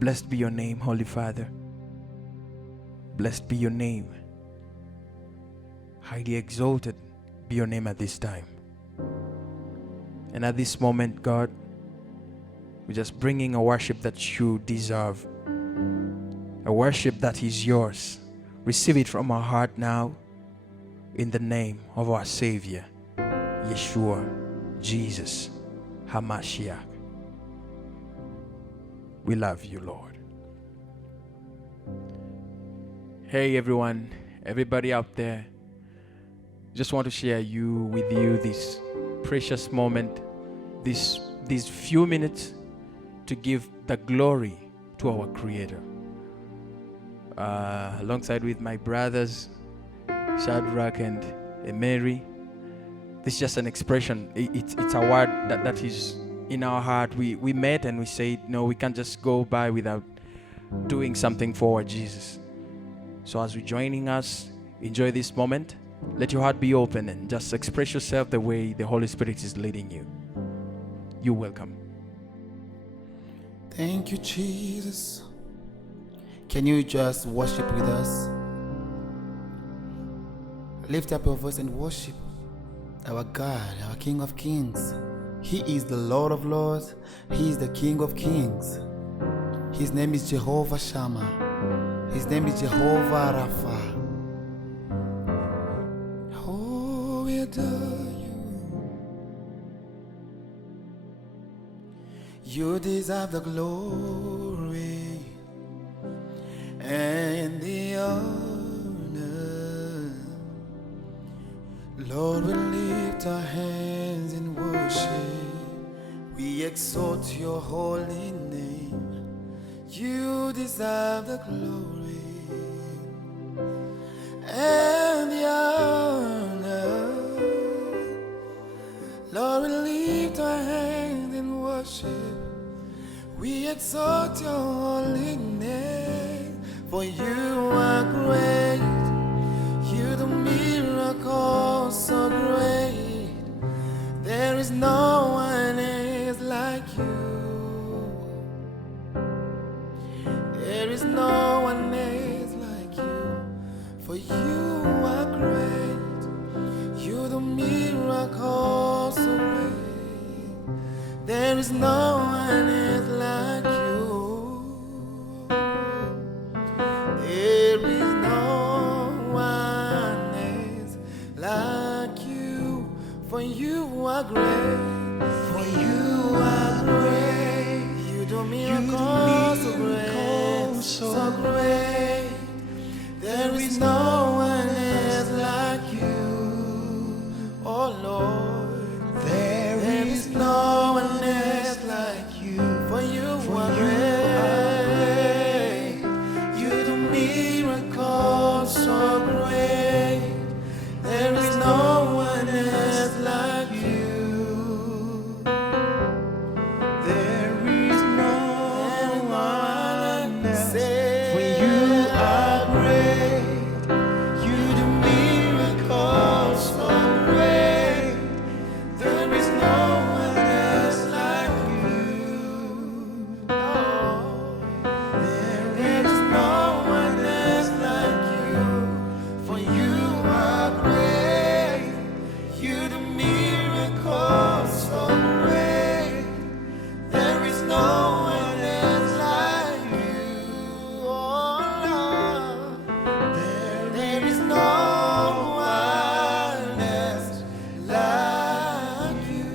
Blessed be your name, Holy Father. Blessed be your name. Highly exalted be your name at this time. And at this moment, God, we're just bringing a worship that you deserve. A worship that is yours. Receive it from our heart now, in the name of our Savior, Yeshua, Jesus, HaMashiach. We love you, Lord. Hey everyone, everybody out there. Just want to share with you this precious moment, these few minutes to give the glory to our Creator. Alongside with my brothers, Shadrach and Mary, this is just an expression. It's a word that is in our heart. We met and we said, no, we can't just go by without doing something for Jesus. So as you're joining us, enjoy this moment. Let your heart be open and just express yourself the way the Holy Spirit is leading you. You're welcome. Thank you, Jesus. Can you just worship with us? Lift up your voice and worship our God, our King of Kings. He is the Lord of Lords. He is the King of Kings. His name is Jehovah Shammah. His name is Jehovah Rapha. Oh, we adore you. You deserve the glory and the honor. Lord, we lift our hands in worship. We exalt your holy name. You deserve the glory and the honor. Lord, we lift our hands in worship. We exalt your holy name. For you are great. You do miracles so great. There is no one else like you. There is no one else like you. For you are great. You do miracles so great. There is no one else like you. There is no one else like you. For you are great. For you are great. You do miracles so great. So great. There is no one else like you. Oh Lord. There is no one else like you. For you are great. You do miracles so great. There is no one else like you. There is no one else. For you are great. You do miracles so great. There is no one else like you. Oh, there is no one else like you. For you are great. You do miracles so great. There is no one else like you. Oh Lord, there is no one else like you.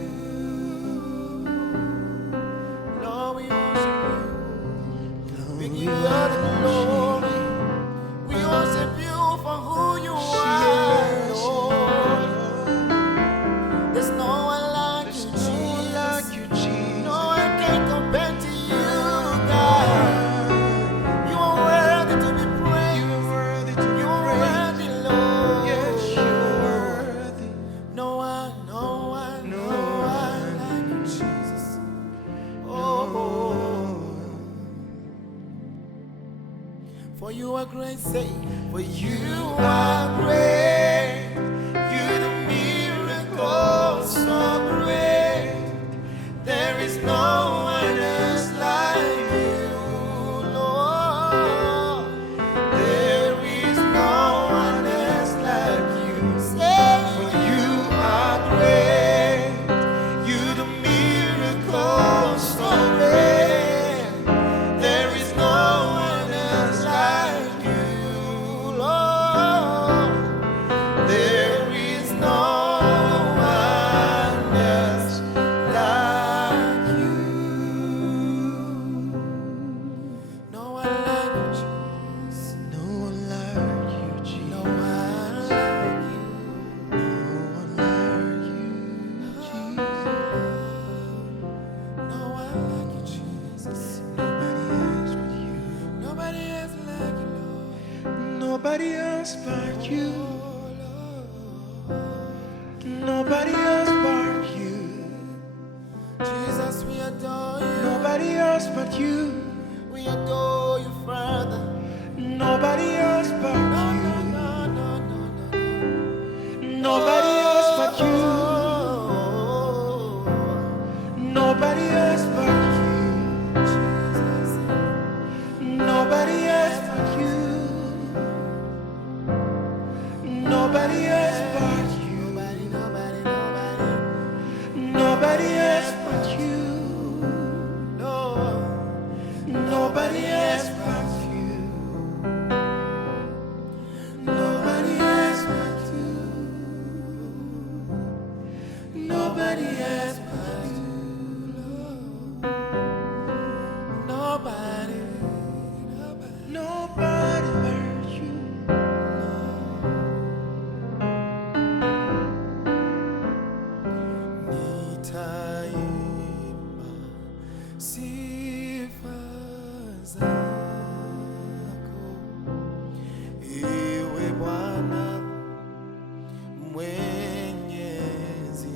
Lord, we worship you. We give you all the glory. We worship you for who you are, Lord. There's no one like you, Jesus. No one can compare to you, God. You are worthy to be praised. You are worthy, Lord. Yes, you are worthy. No one like you, Jesus. Oh, for you are great, say, for you are great. You do miracles so great. There is no one else like you, Nobody else but you. Jesus, we adore you. Nobody else but you. We adore you, Father. Nobody else but you. Nobody else but you. Nobody else but you. Jesus. Nobody else but you. Nobody else but you. Nobody else but you. No. Nobody else but you. Nobody else but you. Nobody else but you. Nobody. Nobody but you. Nitaimba sifa zako, ewe Bwana Mwenyezi.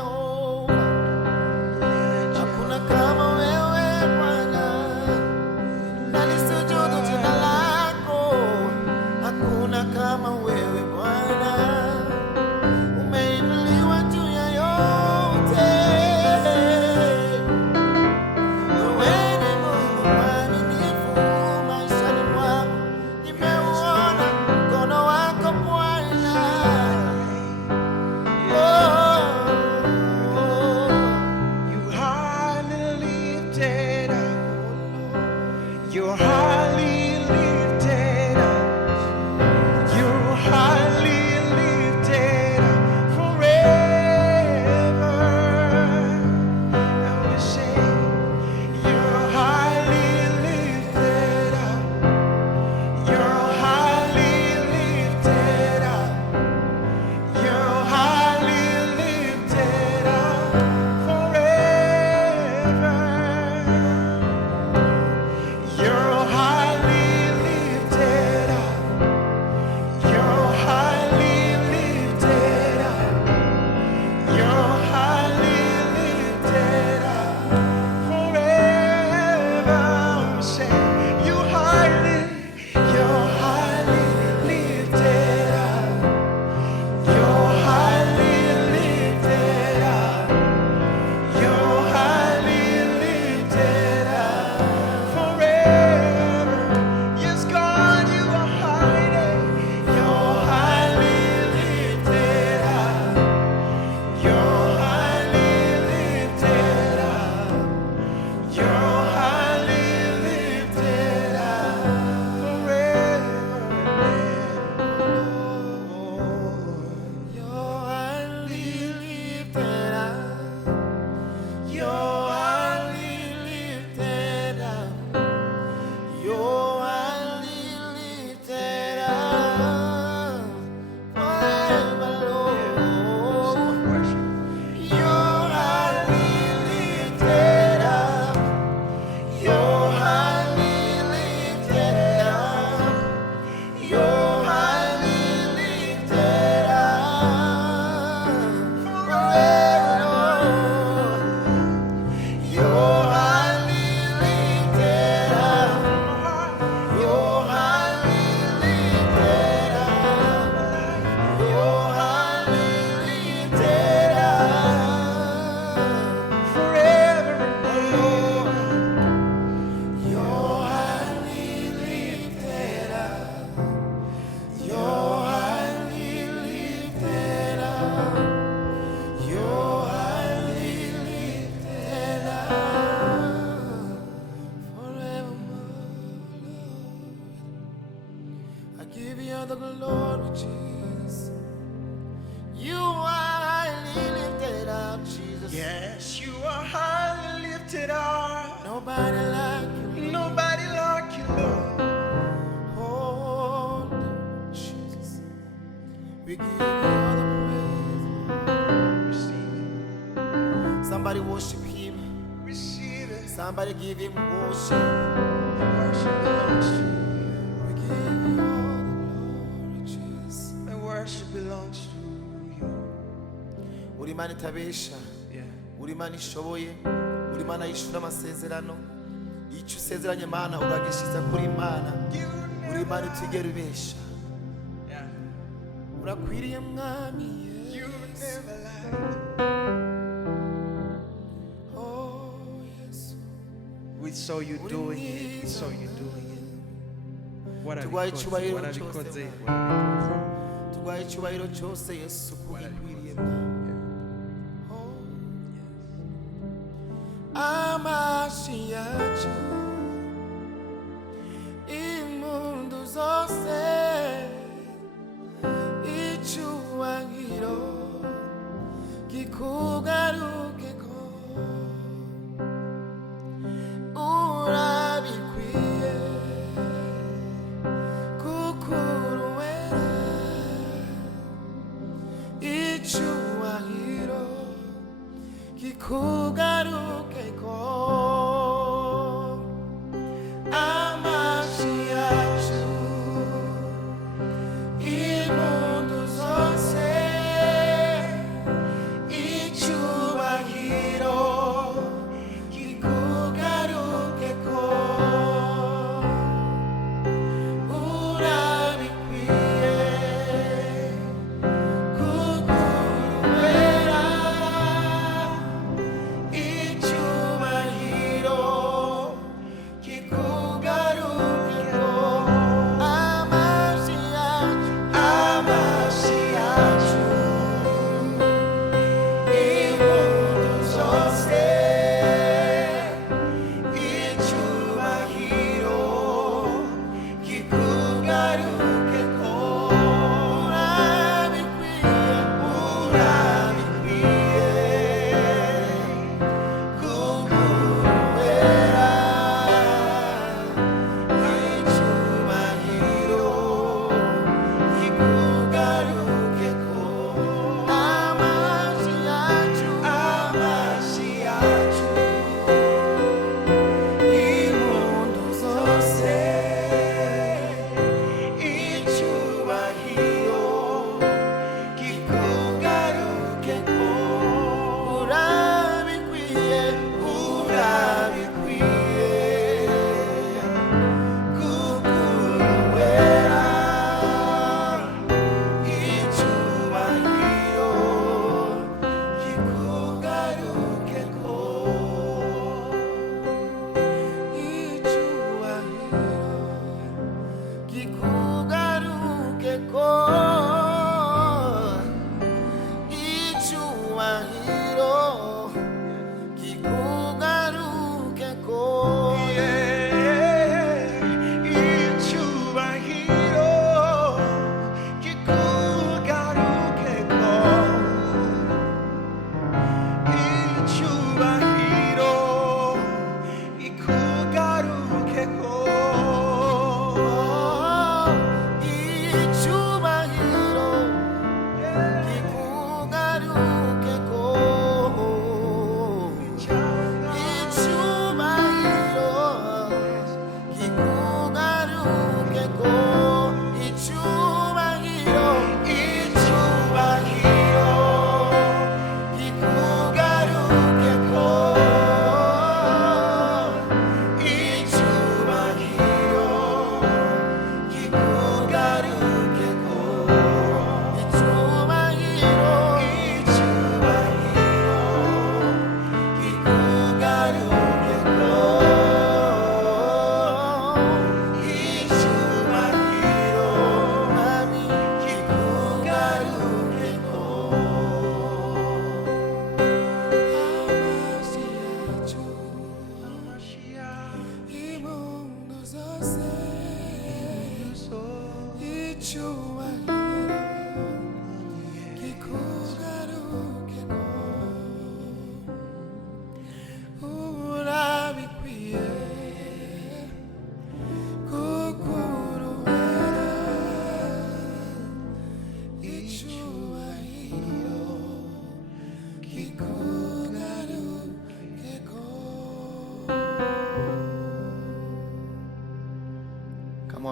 Jehova, hakuna kama wewe Bwana, nalisujudu jina lako. Hakuna kama wewe Bwana, umeinuliwa juu ya yote. Wewe ni Mungu mwaminifu, maishani mwangu nimeuona mkono wako Bwana. You highly lifted up. You're highly lifted up. You're highly lifted up forever. And we say, you're highly lifted up. You're highly lifted up. You're highly lifted up forever. You're highly lifted up. You're highly lifted up. You're highly lifted up forever. We say, you're highly lifted up. You're highly lifted up. You're highly lifted up forever. Yes, God, you are highly. You're highly lifted up. You're highly lifted up. You're highly lifted up forever You're highly lifted up. You're highly lifted up. You're highly lifted up forever, Lord. You're highly lifted up. You're highly lifted up. You're highly lifted up forever, Lord. You're highly lifted up. You're highly lifted up. You're highly lifted up forever and ever. You're highly lifted up. You're highly lifted up. You're highly lifted up forevermore, Lord. I give you all the glory, Jesus. You are highly lifted up, Jesus. Yes, you are highly lifted up. Nobody like you. Nobody like you, Lord. Oh, Jesus. We give you all the praise. Receive Somebody worship him. it. Receive it. Somebody give him worship. The worship belongs to you. We give you all the glory, Jesus. The worship belongs to you. Uri Imana itabesha, Yeah. uri Imana ishoboye, uri Imana yishura amasezerano. Icyo usezeranye Mana uragishiza kuri Imana. Uri Imana utigera ubesha. Yeah. Urakwiriye mwami You Yesu. never lie. Oh, Yesu. We saw you doing it. We saw you doing it. Tuguhaye icyubahiro cyose, Warabikoze. Tuguhaye icyubahiro cyose Yesu kugikwiriye mwami. Oh, amashi yacu impundu zose icyubahiro kikugarukeko urabikwiye kuko uri uwera icyubahiro kikugarukeko amashi yacu impundu zose icyubahiro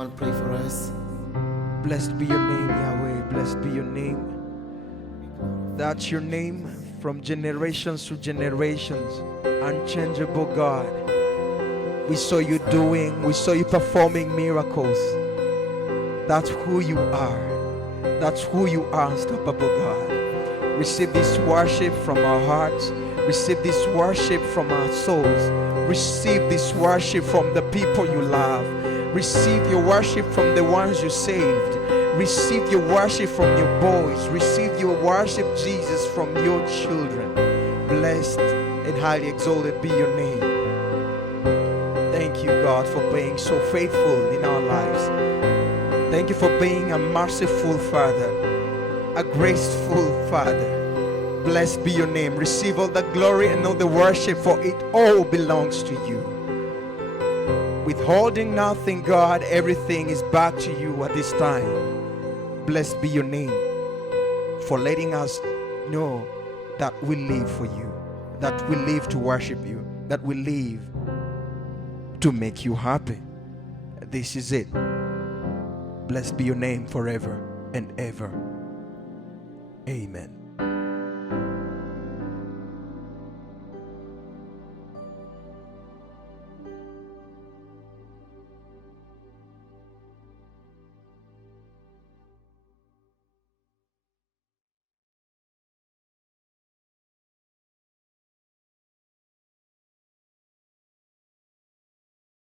Lord pray for us. Blessed be your name, Yahweh. Blessed be your name. That's your name from generations to generations. Unchangeable God. We saw you doing, we saw you performing miracles. That's who you are. That's who you are, unstoppable God. Receive this worship from our hearts. Receive this worship from our souls. Receive this worship from the people you love. Receive your worship from the ones you saved. Receive your worship from your boys. Receive your worship, Jesus, from your children. Blessed and highly exalted be your name. Thank you, God, for being so faithful in our lives. Thank you for being a merciful Father, a graceful Father. Blessed be your name. Receive all the glory and all the worship, for it all belongs to you. Withholding nothing, God, everything is back to you at this time. Blessed be your name for letting us know that we live for you, that we live to worship you, that we live to make you happy. This is it. Blessed be your name forever and ever. Amen.